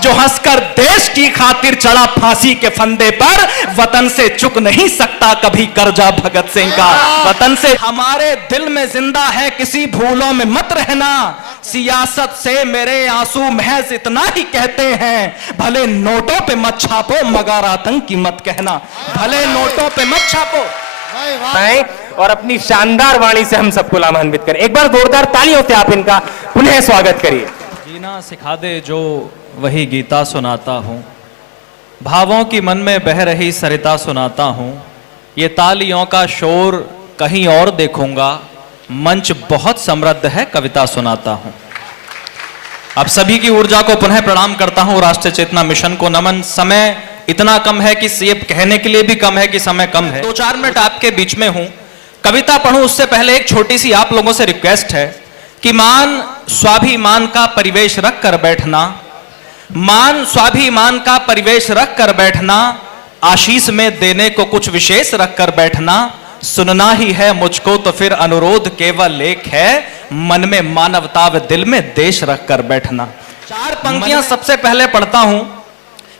जो हंसकर देश की खातिर चढ़ा फांसी के फंदे पर, वतन से चुक नहीं सकता कभी कर्जा भगत सिंह का। वतन से हमारे दिल में जिंदा है, किसी भूलों में मत रहना, सियासत से मेरे आंसू महज इतना ही कहते हैं, भले नोटों पे मत छापो मगर आतंकी मत कहना, भले नोटों पे मत छापो। और अपनी शानदार वाणी से हम सबको लाभान्वित करें। एक बार जोरदार तालियों से आप इनका पुनः स्वागत करिए। जीना सिखा दे जो वही गीता सुनाता हूं, भावों की मन में बह रही सरिता सुनाता हूं, ये तालियों का शोर कहीं और देखूंगा, मंच बहुत समृद्ध है कविता सुनाता हूं। आप सभी की ऊर्जा को पुनः प्रणाम करता हूं, राष्ट्रीय चेतना मिशन को नमन। समय इतना कम है कि ये कहने के लिए भी कम है कि समय कम है। 2-4 मिनट आपके बीच में हूं, कविता पढ़ूं उससे पहले एक छोटी सी आप लोगों से रिक्वेस्ट है कि मान स्वाभिमान का परिवेश रख कर बैठना, मान स्वाभिमान का परिवेश रख कर बैठना, आशीष में देने को कुछ विशेष रख कर बैठना, सुनना ही है मुझको तो फिर अनुरोध केवल एक है, मन में मानवता व दिल में देश रख कर बैठना। 4 पंक्तियां सबसे पहले पढ़ता हूं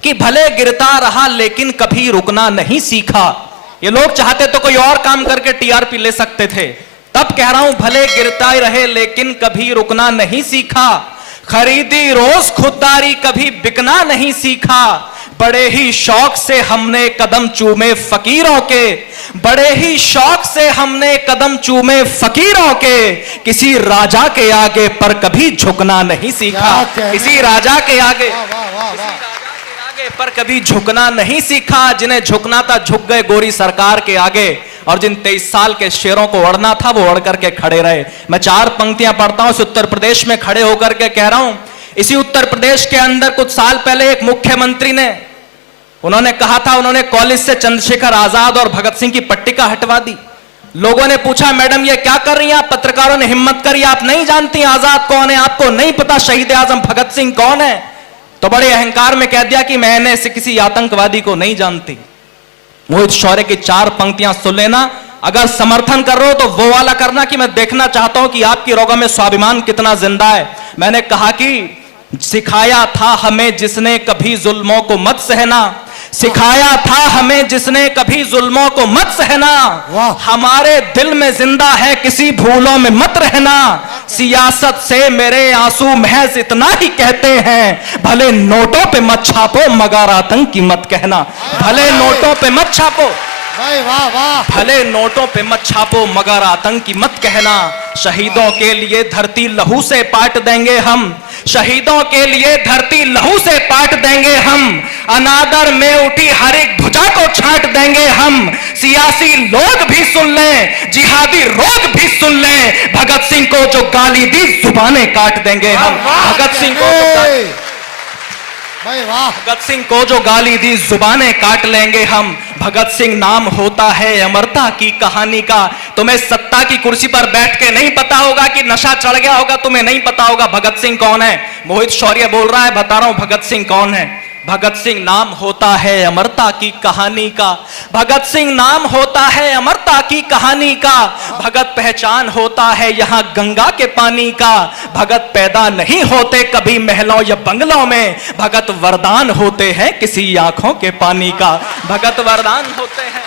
कि भले गिरता रहा लेकिन कभी रुकना नहीं सीखा। ये लोग चाहते तो कोई और काम करके टीआरपी ले सकते थे, तब कह रहा हूं भले गिरता रहे लेकिन कभी रुकना नहीं सीखा, खरीदी रोज खुददारी कभी बिकना नहीं सीखा, बड़े ही शौक से हमने कदम चूमे फकीरों के, बड़े ही शौक से हमने कदम चूमे फकीरों के, किसी राजा के आगे पर कभी झुकना नहीं सीखा, किसी राजा के आगे पर कभी झुकना नहीं सीखा, जिन्हें झुकना था झुक गए गोरी सरकार के आगे, और जिन 23 साल के शेरों को उड़ना था वो उड़ करके खड़े रहे। मैं 4 पंक्तियां पढ़ता हूं, इस उत्तर प्रदेश में खड़े होकर के कह रहा हूं। इसी उत्तर प्रदेश के अंदर कुछ साल पहले एक मुख्यमंत्री ने, उन्होंने कहा था, उन्होंने कॉलेज से चंद्रशेखर आजाद और भगत सिंह की पट्टिका हटवा दी। लोगों ने पूछा मैडम ये क्या कर रही हैं आप? पत्रकारों ने हिम्मत करी, आप नहीं जानती आजाद कौन है, आपको नहीं पता शहीद आजम भगत सिंह कौन है? तो बड़े अहंकार में कह दिया कि मैंने से किसी आतंकवादी को नहीं जानती। मोहित शौर्य की 4 पंक्तियां सुन लेना, अगर समर्थन कर रहे हो तो वो वाला करना कि मैं देखना चाहता हूं कि आपकी रगों में स्वाभिमान कितना जिंदा है। मैंने कहा कि सिखाया था हमें जिसने कभी जुल्मों को मत सहना, सिखाया था हमें जिसने कभी जुल्मों को मत सहना, हमारे दिल में जिंदा है किसी भूलों में मत रहना, सियासत से मेरे आंसू महज इतना ही कहते हैं, भले नोटों पे मत छापो मगर आतंकी मत कहना, भले नोटों पे मत छापो, वाह वाह, भले नोटों पे मत छापो मगर आतंकी मत कहना, शहीदों के लिए धरती लहू से पाट देंगे हम, शहीदों के लिए धरती लहू से पाट देंगे हम, अनादर में उठी हर एक भुजा को छांट देंगे हम, सियासी लोग भी सुन लें, जिहादी रोग भी सुन लें, भगत सिंह को जो गाली दी जुबानें काट देंगे हम, भगत सिंह को भगत सिंह को जो गाली दी जुबानें काट लेंगे हम। भगत सिंह नाम होता है अमरता की कहानी का। तुम्हें सत्ता की कुर्सी पर बैठ के नहीं पता होगा कि नशा चढ़ गया होगा, तुम्हें नहीं पता होगा भगत सिंह कौन है। मोहित शौर्य बोल रहा है, बता रहा हूं भगत सिंह कौन है। भगत सिंह नाम होता है अमरता की कहानी का, भगत सिंह नाम होता है अमरता की कहानी का, भगत पहचान होता है यहाँ गंगा के पानी का, भगत पैदा नहीं होते कभी महलों या बंगलों में, भगत वरदान होते हैं किसी आंखों के पानी का, भगत वरदान होते हैं,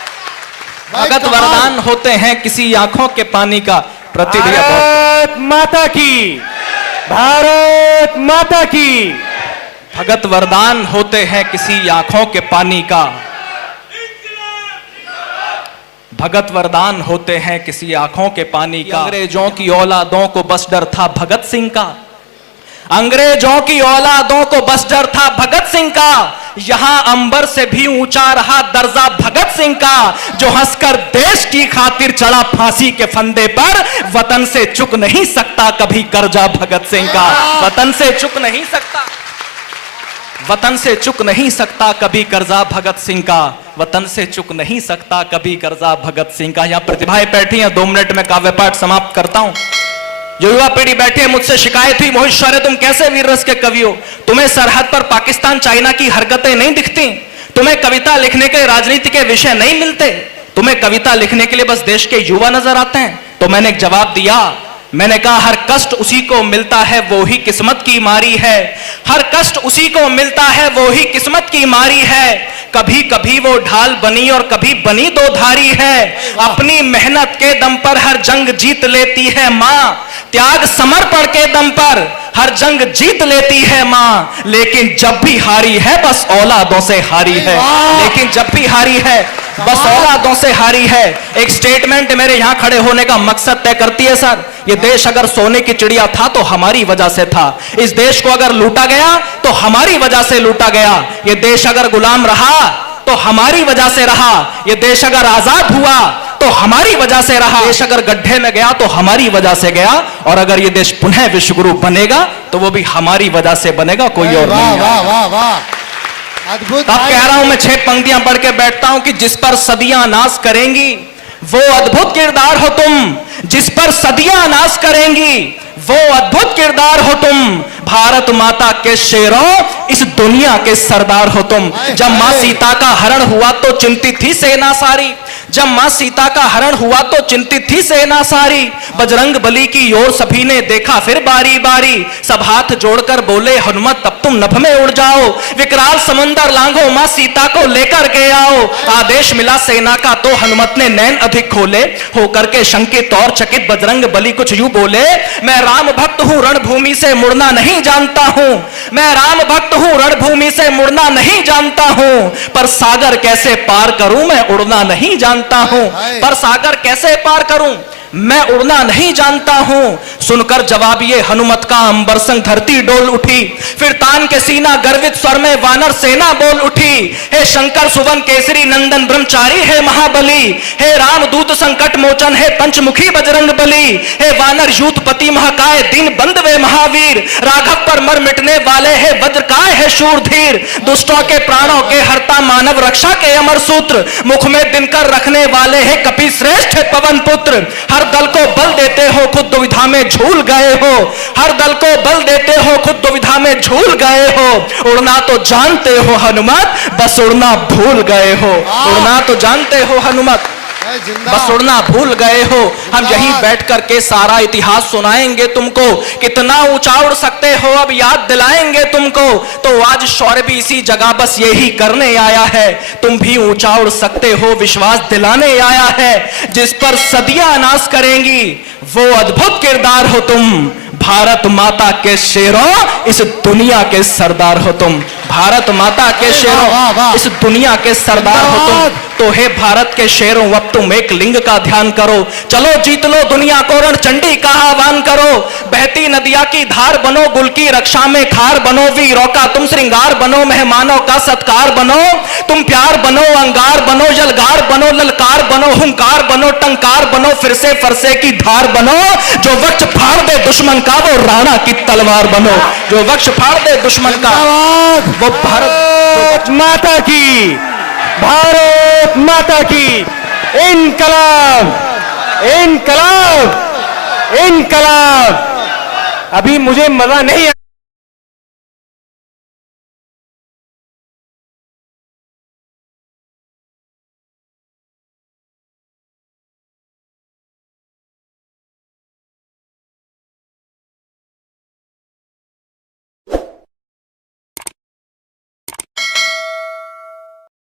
भगत वरदान होते हैं किसी आंखों के पानी का। भारत माता की, भारत माता की। भगत वरदान होते हैं किसी आंखों के पानी का, भगत वरदान होते हैं किसी आंखों के पानी का। अंग्रेजों की औलादों को बस डर था भगत सिंह का, अंग्रेजों की औलादों को बस डर था भगत सिंह का, यहां अंबर से भी ऊंचा रहा दर्जा भगत सिंह का, जो हंसकर देश की खातिर चढ़ा फांसी के फंदे पर, वतन से चुक नहीं सकता कभी कर्जा भगत सिंह का, वतन से चुक नहीं सकता, वतन से चुक नहीं सकता कभी कर्जा भगत सिंह का, वतन से चुक नहीं सकता कभी कर्जा भगत सिंह का। यहां प्रतिभाएं बैठी हैं, 2 मिनट में काव्य पाठ समाप्त करता हूं। जो युवा पीढ़ी बैठी है, मुझसे शिकायत हुई, मोहित शौर्य तुम कैसे वीर रस के कवि हो, तुम्हें सरहद पर पाकिस्तान चाइना की हरकतें नहीं दिखती, तुम्हें कविता लिखने के राजनीति के विषय नहीं मिलते, तुम्हें कविता लिखने के लिए बस देश के युवा नजर आते हैं। तो मैंने एक जवाब दिया मैंने कहा हर कष्ट उसी को मिलता है वो ही किस्मत की मारी है, हर कष्ट उसी को मिलता है वो ही किस्मत की मारी है। कभी कभी वो ढाल बनी और कभी बनी दो धारी है, अपनी मेहनत के दम पर हर जंग जीत लेती है मां, त्याग समर्पण के दम पर हर जंग जीत लेती है मां। लेकिन जब भी हारी है बस औलादों से हारी है, लेकिन जब भी हारी है बस औलादों से हारी है। एक स्टेटमेंट मेरे यहां खड़े होने का मकसद तय करती है सर। ये देश अगर सोने की चिड़िया था तो हमारी वजह से था, इस देश को अगर लूटा गया तो हमारी वजह से लूटा गया, ये देश अगर गुलाम रहा तो हमारी वजह से रहा, ये देश अगर आजाद हुआ तो हमारी वजह से रहा, देश अगर गड्ढे में गया तो हमारी वजह से गया, और अगर ये देश पुनः विश्वगुरु बनेगा तो वो भी हमारी वजह से बनेगा, कोई और नहीं। वाह वाह वाह, अद्भुत। अब कह रहा हूं मैं 6 पंक्तियां पढ़ के बैठता हूं कि जिस पर सदियां नाश करेंगी वो अद्भुत किरदार हो तुम, जिस पर सदियां नाश करेंगी वो अद्भुत किरदार हो तुम, भारत माता के शेरों इस दुनिया के सरदार हो तुम। जब मां सीता का हरण हुआ तो चिंतित थी सेना सारी, जब मां सीता का हरण हुआ तो चिंतित थी सेना सारी, बजरंग बली की ओर सभी ने देखा फिर बारी बारी, सब हाथ जोड़कर बोले हनुमत तब तुम नभ में उड़ जाओ, विकराल समंदर लांघो मां सीता को लेकर के आओ। आदेश मिला सेना का तो हनुमत ने नैन अधिक खोले, होकर के शंकित और चकित बजरंग बली कुछ यूं बोले, मैं राम भक्त हूं रणभूमि से मुड़ना नहीं जानता हूं, मैं राम भक्त हूं रणभूमि से मुड़ना नहीं जानता हूं, पर सागर कैसे पार करूं मैं उड़ना नहीं जानता हूं, पर सागर कैसे पार करूं मैं उड़ना नहीं जानता हूं। सुनकर जवाब ये हनुमत का अंबर संग धरती डोल उठी, फिर तान के सीना गर्वित स्वर में वानर सेना बोल उठी, हे शंकर सुवन केसरी नंदन ब्रह्मचारी है महाबली, हे राम दूत संकट मोचन है पंचमुखी बजरंग बली, हे वानर यूथपति महाकाय दिन बंद वे महावीर, राघव पर मर मिटने वाले है वज्रकाय है शूरधीर, दुष्टों के प्राणों के हरता मानव रक्षा के अमर सूत्र, मुख में दिनकर रखने वाले है कपि श्रेष्ठ है पवन पुत्र, हर दल को बल देते हो खुद दुविधा में झूल गए हो, हर दल को बल देते हो खुद दुविधा में झूल गए हो, उड़ना तो जानते हो हनुमत बस उड़ना भूल गए हो, उड़ना तो जानते हो हनुमत बस उड़ना भूल गए हो। हम यहीं बैठ करके सारा इतिहास सुनाएंगे तुमको, कितना ऊंचा उड़ सकते हो अब याद दिलाएंगे तुमको, तो आज शौर्य भी इसी जगह बस यही करने आया है, तुम भी ऊंचा उड़ सकते हो विश्वास दिलाने आया है, जिस पर सदियां नाश करेंगी वो अद्भुत किरदार हो तुम, भारत माता के शेरों इस दुनिया के सरदार हो तुम, भारत माता के शेरों इस दुनिया के सरदार हो तुम। तो हे भारत के शेरों अब तुम एक लिंग का ध्यान करो, चलो जीत लो दुनिया को रणचंडी का आह्वान करो, बहती नदिया की धार बनो गुल की रक्षा में खार बनो, वीरों का तुम श्रृंगार बनो मेहमानों का सत्कार बनो, तुम प्यार बनो अंगार बनो यलगार बनो ललकार बनो हुंकार बनो टंकार बनो, फिर से फरसे की धार बनो, जो वक्ष फाड़ दे दुश्मन का वो राणा की तलवार बनो, जो वक्ष फाड़ दे दुश्मन का वो भारत माता की, भारत माता की इनकलाब, इनकलाब, इनकलाब। अभी मुझे मजा नहीं